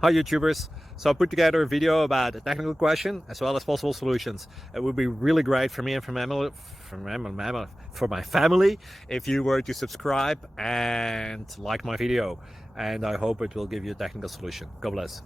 Hi YouTubers! So I put together a video about a technical question as well as possible solutions. It would be really great for me and for my family if you were to subscribe and like my video, and I hope it will give you a technical solution. God bless.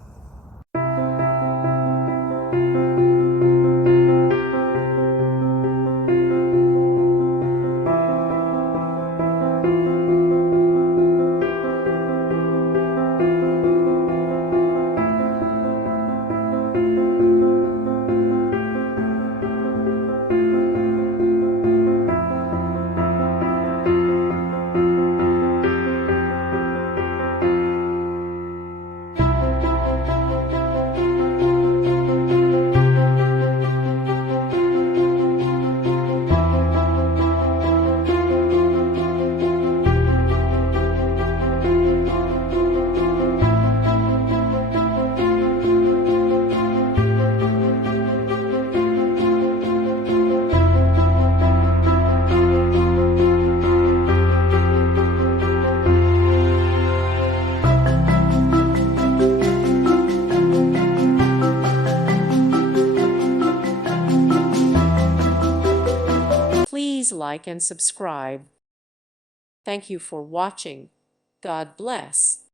Please like and subscribe. Thank you for watching. God bless.